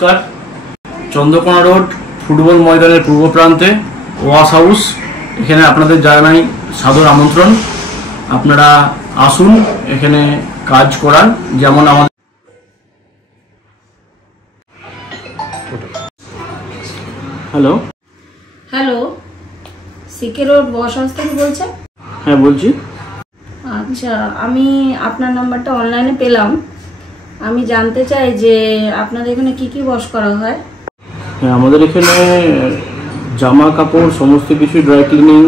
नमस्कार। Chandrakona road football मैदान पूर्व प्रान्ते ओयास हाउस एखाने आपनादेर जानाई सादर आमंत्रण। आपनारा आसुन एखाने काज करान जेमन आमादेर। Hello hello C K road bus house থেকে বলছেন? হ্যাঁ বলছি। আচ্ছা, আমি আপনার নাম্বারটা অনলাইনে পেলাম। আমি জানতে চাই যে আপনাদের এখানে কি কি ওয়াশ করা হয়? হ্যাঁ, আমাদের এখানে জামা কাপড় সমস্ত কিছু dry cleaning,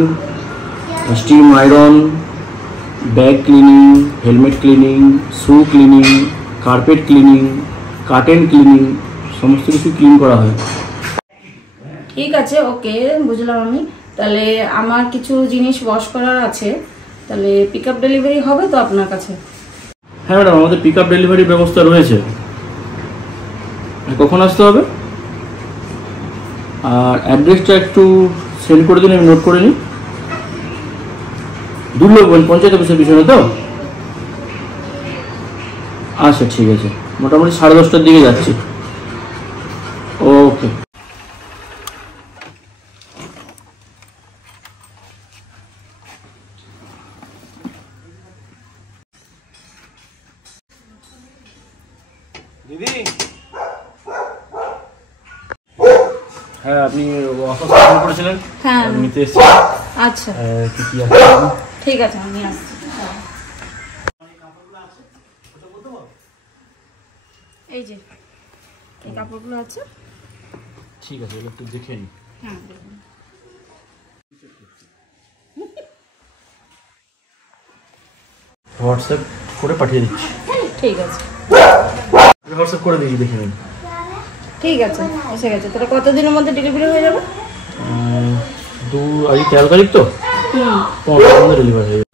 steam iron, bag cleaning, helmet cleaning, shoe cleaning, carpet cleaning, curtain cleaning সমস্ত কিছু ক্লিন করা হয়। ঠিক আছে, ওকে, বুঝলাম আমি। তাহলে আমার কিছু জিনিস ওয়াশ করার আছে, তাহলে পিক আপ ডেলিভারি হবে তো আপনার কাছে? হ্যাঁ ম্যাডাম, আমাদের পিক আপ ডেলিভারির ব্যবস্থা রয়েছে। কখন আসতে হবে আর অ্যাড্রেসটা একটু সেন্ড করে দিন, আমি নোট করে নিই। দুর্লভগঞ্জ পঞ্চায়েত অফিসের পিছনে তো? আচ্ছা ঠিক আছে, মোটামুটি 10:30টার দিকে যাচ্ছি। ওকে। দিদি, হ্যাঁ আপনি অফার ফোন করেছিলেন? হ্যাঁ আমি নিতে এসেছি। আচ্ছা কি কি আছে? ঠিক আছে, আমি আসছি। এই যে এই কাপড়গুলো আছে। ঠিক আছে, এগুলো একটু দেখে নিই। হ্যাঁ দেখুন। হোয়াটসঅ্যাপ করে পাঠিয়ে দিচ্ছি। ঠিক আছে, হোয়াটসঅ্যাপ করে দিচ্ছি, দেখে নিন। ঠিক আছে, এসে গেছে। তাহলে কতদিনের মধ্যে ডেলিভারি হয়ে যাবে? আজ 13 তারিখ তো, 15 মধ্যে ডেলিভারি হয়ে যাবে।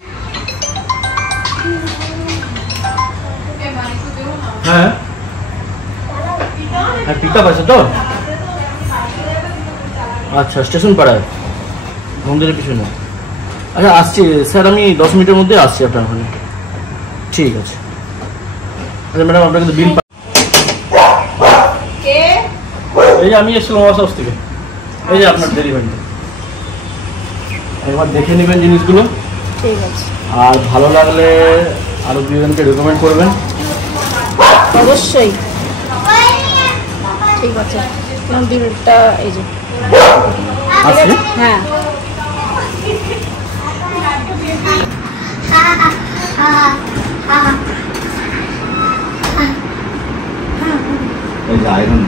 হ্যাঁ হ্যাঁ, পিক আপ আছে তো? আচ্ছা, স্টেশন পাড়ায় মন্দিরের পিছনে। আচ্ছা আসছি স্যার, আমি 10 মিনিটের মধ্যে আসছি আপনার ওখানে। ঠিক আছে। আচ্ছা ম্যাডাম, আপনার কিন্তু বিল। এই যে আমি এসেছিলাম ওয়াশ হাউস থেকে। এই যে আপনার ডেলিভারিটা, একবার দেখে নেবেন জিনিসগুলো। ঠিক আছে। আর ভালো লাগলে আরো 2জনকে রেকমেন্ড করবেন। অবশ্যই। ঠিক আছে, বিলটা এই যে আছে। হ্যাঁ এই যে আয়রন।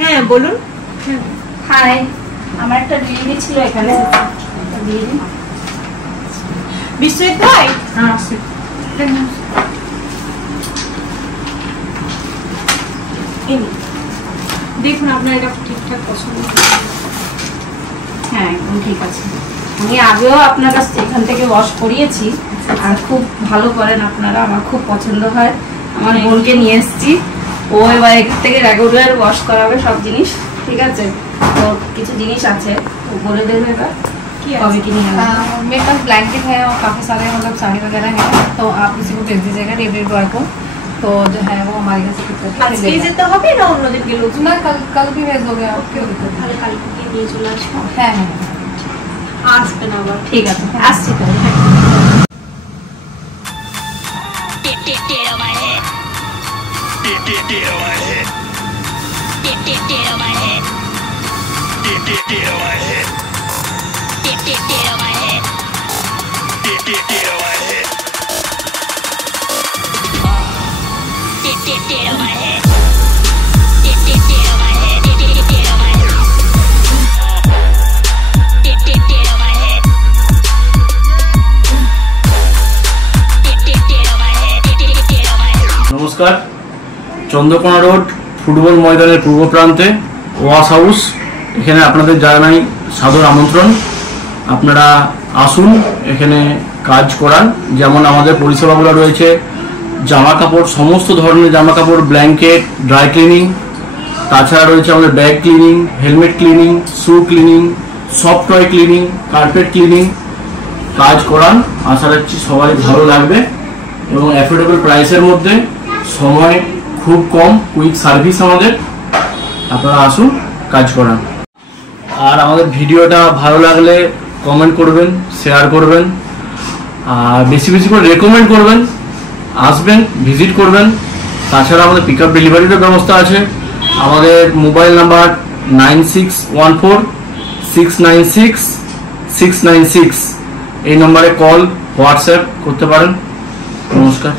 হ্যাঁ বলুন। হাই, আমার একটা ডেলিভারি ছিল এখানে। বিশ্বজিৎ ভাই? হ্যাঁ আসছি। দেখুন আপনার এটা ঠিকঠাক পছন্দ। হ্যাঁ একদম ঠিক আছে। আমি আগেও আপনার কাছ থেকে এখান থেকে ওয়াশ করিয়েছি, আর খুব ভালো করেন আপনারা, আমার খুব পছন্দ হয়। আমার বোনকে নিয়ে এসেছি, ও এবার এখান থেকে রেগুলার ওয়াশ করাবে সব জিনিস। ঠিক আছে, তো কিছু জিনিস আছে ও বলে देवे এবার कभी की नहीं है। मेरे पास ब्लैंकेट है और काफ़ी सारे मतलब साड़ी वगैरह है, तो आप किसी को भेज दीजिएगा डिलीवरी बॉय को, तो जो है वो हमारे घर से पिक करके আজকে যেতে হবে না অন্য দিন গেলে? ना कल भी भेज दोगे आप? क्यों दिक्कत? তাহলে কালকে গিয়ে নিয়ে চলে আসবো। है আসবে না আবার? ঠিক আছে, আসছি তাহলে। नमस्कार। चंद्रकोना रोड फुटबल मैदान पूर्व प्रान्ते ओयास हाउस एखाने आपनादेर जानाई सादर आमंत्रण। आपनारा आसुन एखाने কাজ করান। যেমন আমাদের পরিষেবাগুলো রয়েছে জামা কাপড়, সমস্ত ধরনের জামা কাপড়, ব্ল্যাঙ্কেট, ড্রাই ক্লিনিং, তাছাড়া রয়েছে আমাদের bag cleaning, helmet cleaning, shoe cleaning, soft toy cleaning, carpet cleaning কাজ করান। আশা রাখছি সবাই ভালো লাগবে এবং অ্যাফোর্ডেবল প্রাইসের মধ্যে, সময় খুব কম, কুইক সার্ভিস আমাদের। আপনারা আসুন, কাজ করান। আর আমাদের ভিডিওটা ভালো লাগলে কমেন্ট করবেন, শেয়ার করবেন, আর বেশি বেশি করে রেকমেন্ড করবেন, আসবেন, ভিজিট করবেন। তাছাড়া আমাদের পিক আপ ডেলিভারিরও ব্যবস্থা আছে। আমাদের মোবাইল নাম্বার 9614696696। এই নম্বরে কল, হোয়াটসঅ্যাপ করতে পারেন। নমস্কার।